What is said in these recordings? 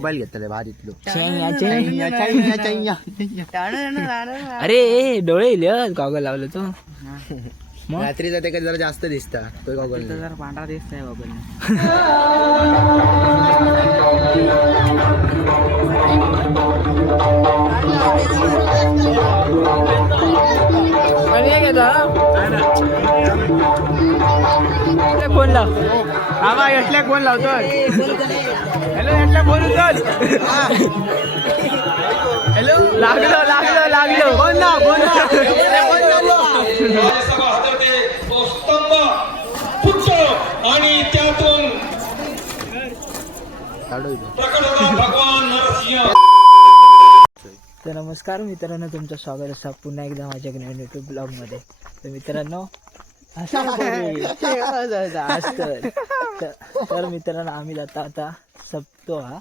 Mobile घेतले भारीतलो. अरे डोळे लिह गॉगल लावलं तो रात्री जाते का जरा जास्त दिसता तो गॉगल जरा पांढरा दिसतंय गॉगल. फोन लाव आबा यसल्या फोन लावतोय. हॅलो यसल्या फोन उचल. हॅलो लागलो लागलो लागलो फोन लाव फोन लाव. आणि त्यातून भगवान नरसिंह. तर नमस्कार मित्रांनो, तुमचं स्वागत असं पुन्हा एकदा माझ्या नवीन युट्यूब ब्लॉग मध्ये. तर मित्रांनो तर मित्रांनो आम्ही जाता आता सप्तो ना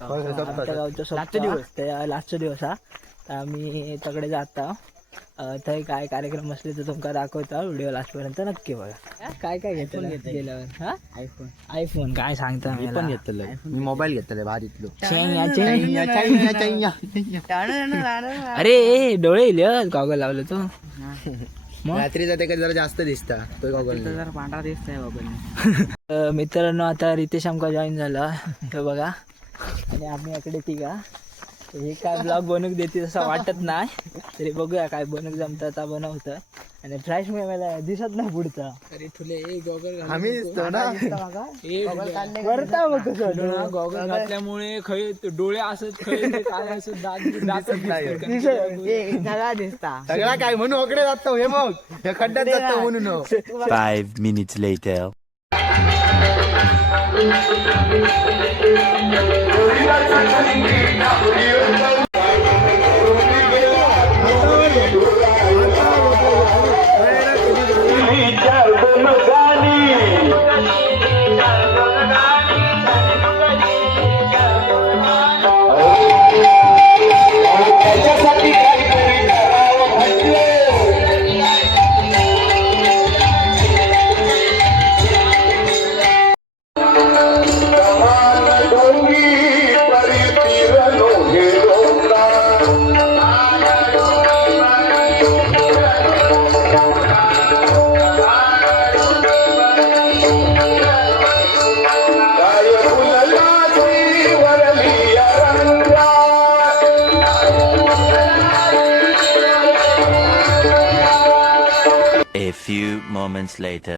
आमच्या गावचा सप्तो दिवस लास्टचा दिवस हा. तर आम्ही तकडे जाता थंय काय कार्यक्रम असले तर तुमका दाखवता. व्हिडिओ लास्ट पर्यंत नक्की बघा. काय काय घेतलं गेल्यावर हा आयफोन काय सांगता. मी पण घेतलं. मी मोबाईल घेतले भारीतलो. अरे डोळे लिह गॉगल लावलं तो रात्री जाते का जरा जास्त दिसता तो गॉगल जरा पांढरा दिसतंय गॉगल. मित्रांनो आता रितेश आमका जॉईन झाला हे बघा. आणि आम्ही इकडे तिघा हे काय ब्लॉग बनवूक देते असं वाटत नाही. तरी बघूया काय बनवूक जमतं आता बनवतं. आणि फ्लॅश मला दिसत नाही पुढचा. अरे ठुले गॉगल आम्ही दिसतो ना गॉगल घातल्यामुळे खय डोळे असत खय काय असत दात सगळा दिसता सगळा काय म्हणून ओकडे जातो हे मग हे खड्ड्यात जातो म्हणून. 5 minutes later. A few moments later.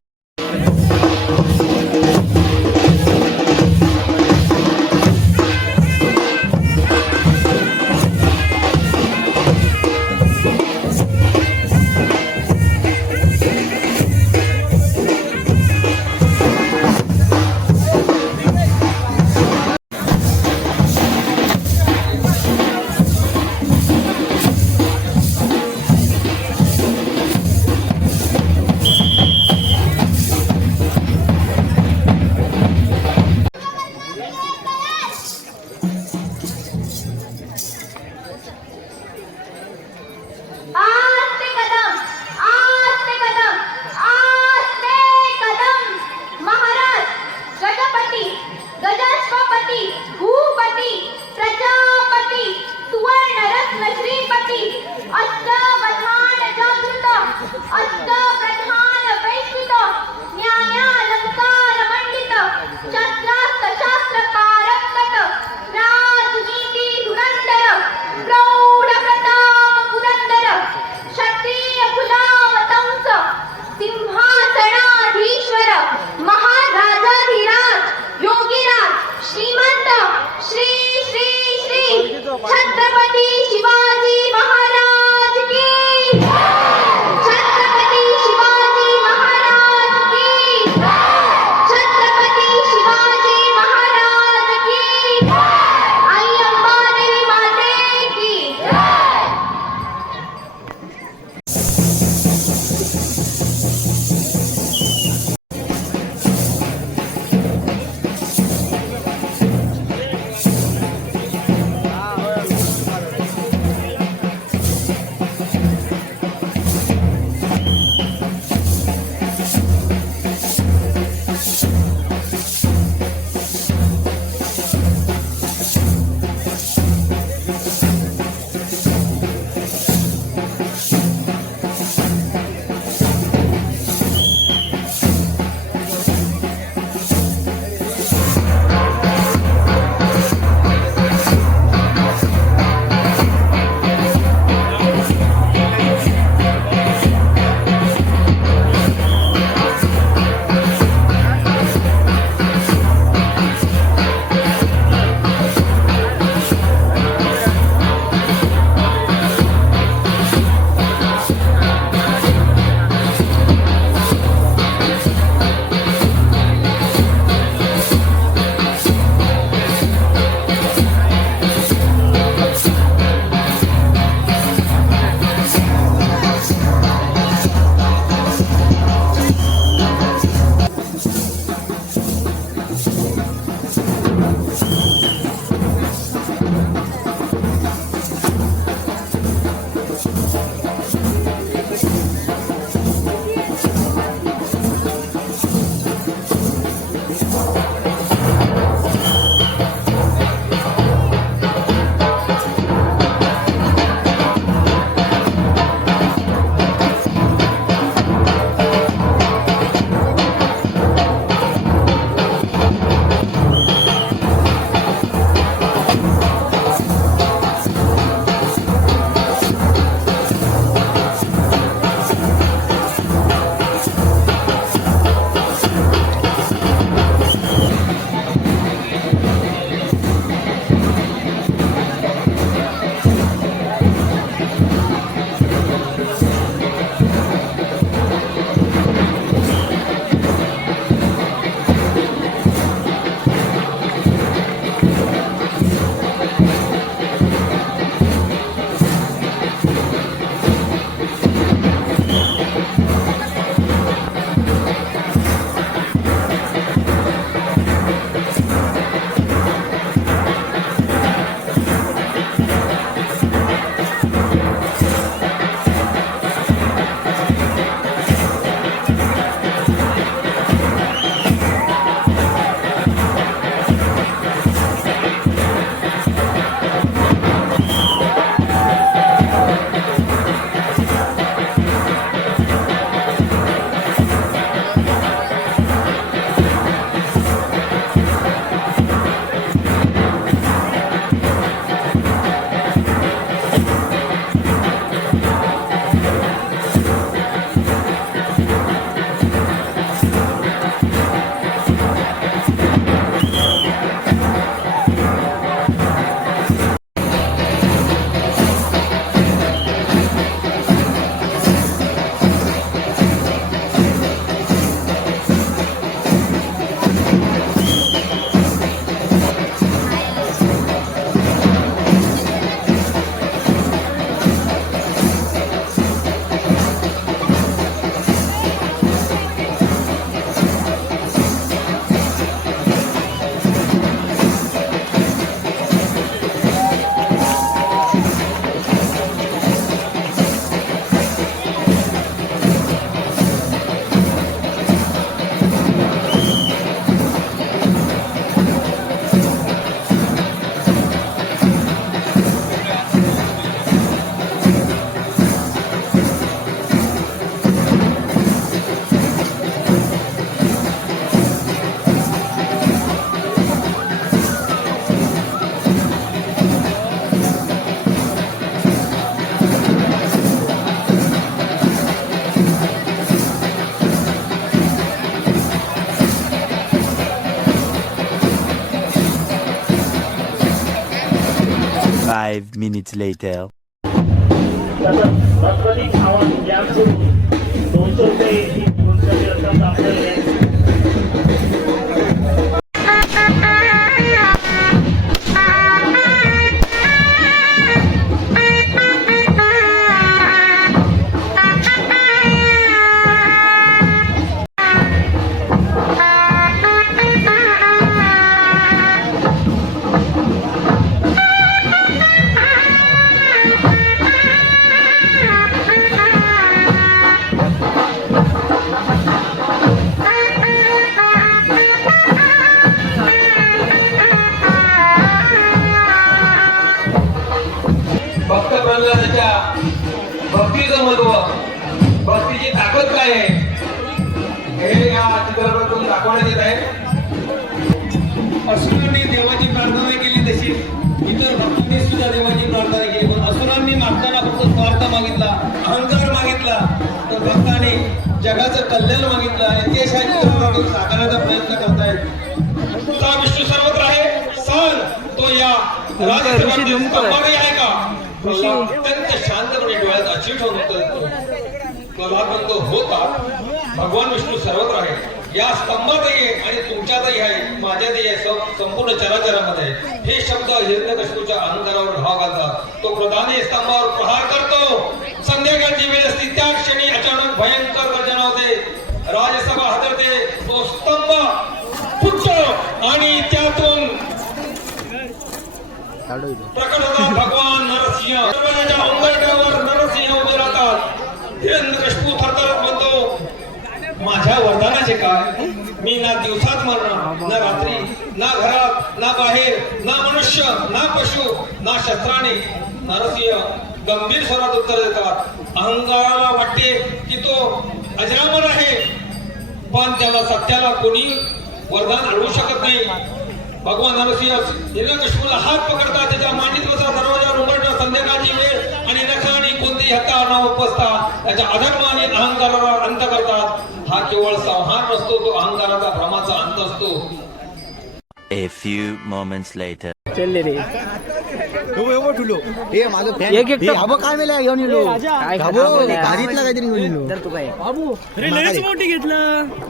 minutes later. भक्त प्रल्हादाच्या भक्तीचं महत्व, भक्तीची ताकद काय आहे हे या चित्रपटातून दाखवण्यात येत आहे. असुरांनी देवाची प्रार्थना केली तशी इतर भक्तांनी सुद्धा देवाची प्रार्थना केली, पण असुरांनी मागताना फक्त स्वार्थ मागितला, अहंकार मागितला, तर भक्तांनी जगाचं कल्याण मागितलं आणि ते चित्रपटातून साकारण्याचा प्रयत्न करतायत. तुझा विष्णू सर्वत्र आहे सांग, तो या राजसभेत स्तंभावर आहे का? अत्यंत शांतपणे डोळ्यात अशी ठेवून प्रल्हाद म्हणतो होता, भगवान विष्णू सर्वत्र आहे, या स्तंभातही आहे आणि तुमच्यातही आहे, माझ्यातही आहे, संपूर्ण चराचरामध्ये आहे. हे शब्द हिरण्यकशिपूच्या अहंकारावर घाव घालतात. तो क्रोधाने स्तंभावर प्रहार करतो. संध्याकाळची वेळ असती, त्या क्षणी अचानक भयंकर गर्जना होते, राजसभा हादरते, तो स्तंभ फुटतो आणि त्यातून प्रकट होता भगवान नरसिंह. दरवाजाच्या उंबरठ्यावर नरसिंह उभे राहतात. हिरण्यकशिपू थरथरत म्हणतो, माझ्या वरदानाचे काय? मी ना दिवसात मरणार, ना रात्री, ना घरात, ना बाहेर, ना मनुष्य, ना पशु, ना शस्त्राने. नरसिंह गंभीर स्वरात उत्तर देतात. अहंकाराला वाटते की तो अजरामर आहे, पण त्याला सत्याला कोणी वरदान अडवू शकत नाही. भगवान नरसिंह हिरण्यकशिपूला हात पकडतात, त्याच्या मांडीत बसा, दरवाजावर उघडणं, संध्याकाळची वेळ आणि नखाने कोणतीही हत्या न उपसता त्याच्या अधर्म आणि अहंकाराला अंत करतात. हा केवळ संहार नसतो, तो अहंकाराचा भ्रमाचा अंत असतो. A few moments later. चल रे हे माझं फॅन एक एक हे हवं काय मेला घेऊन येलो काय हवं खाल्लं? गाडीतला काहीतरी घेऊन येलो तर तू काय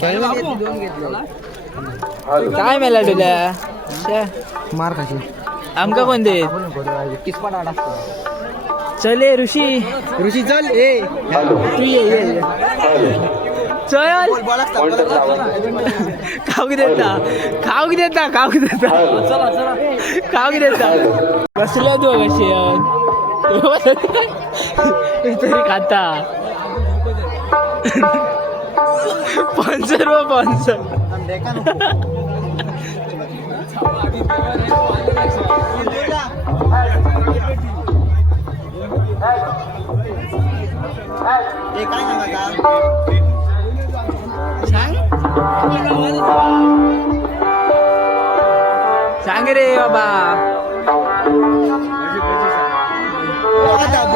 खेळलं काय मेला तुला मार खाशी आमका कोण दे चले ऋषी ऋषी चल ए तू ये चल खाऊ देता बसल्या तू कशी तरी खाता स्पॉन्सर हे काय सांग रे बाबा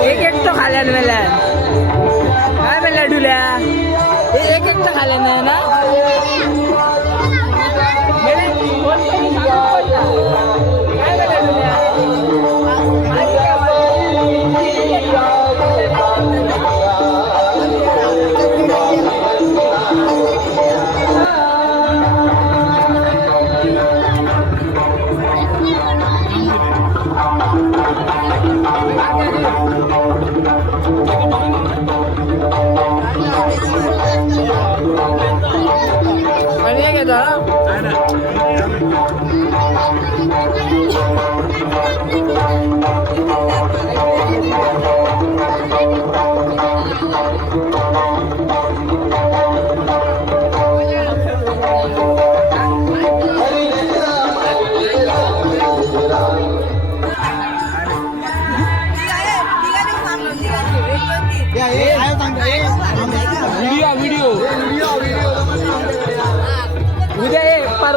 एक एक तो खाल्यान मेल्यान काय मेल्या डुल्या एक एक तो खाल्यान ना काय मेल्या डुल्या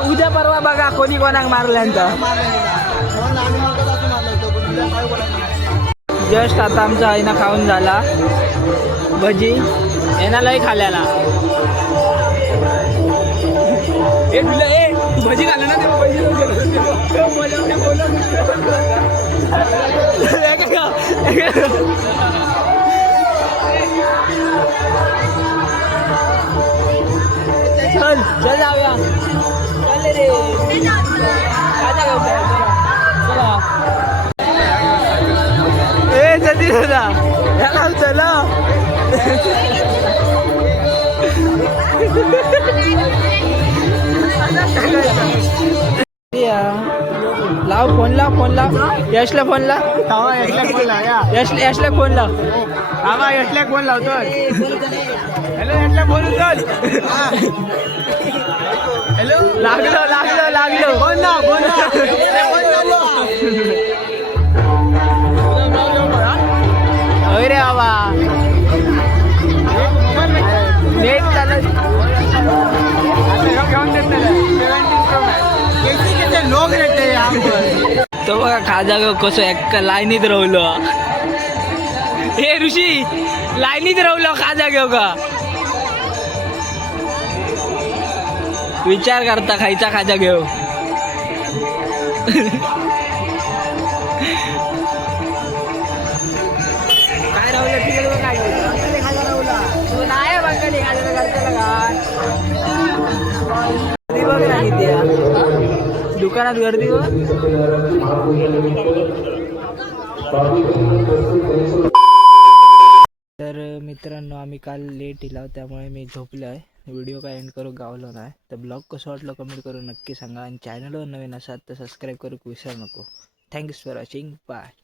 उद्या परवा बघा कोणी कोणाक मारल्यानंतर जस्ट आता आमचा आईना खाऊन झाला भजी येणालाही खाल्याला भजी खाल्ला ना ते चल चल जाऊया चल रे खाजा घेऊया चला ए जल्दी चला याला चला लाव फोन लाव यशला फोन लाव यशला फोन लाव आम्हा यशला कोण लावतोय हॅलो यशला फोन उचल हॅलो लागलो फोन लाव अरे बाबा नेट चालत लोक रेटे तो बघा खाजा कसं एक लाईनीत राहलो हे ऋषी लाईनीत राहलो खाजा घेऊ का विचार करता खायचा खाजा घेऊ काय राहुल तिकडे काय खाजा राहुला तू नाही बंगाली खाजा करते गर्दी बघ ना किती दुकानात गर्दी बघ तर मित्रांनो आम्ही काल लेट इला त्यामुळे मी झोपलो आहे व्हिडिओ काय एंड करू गावलो नाही तर ब्लॉग कसं वाटलं कमेंट करून नक्की सांगा आणि चॅनलवर नवीन असाल तर सबस्क्राईब करू विसरू नको थँक्स फॉर वॉचिंग बाय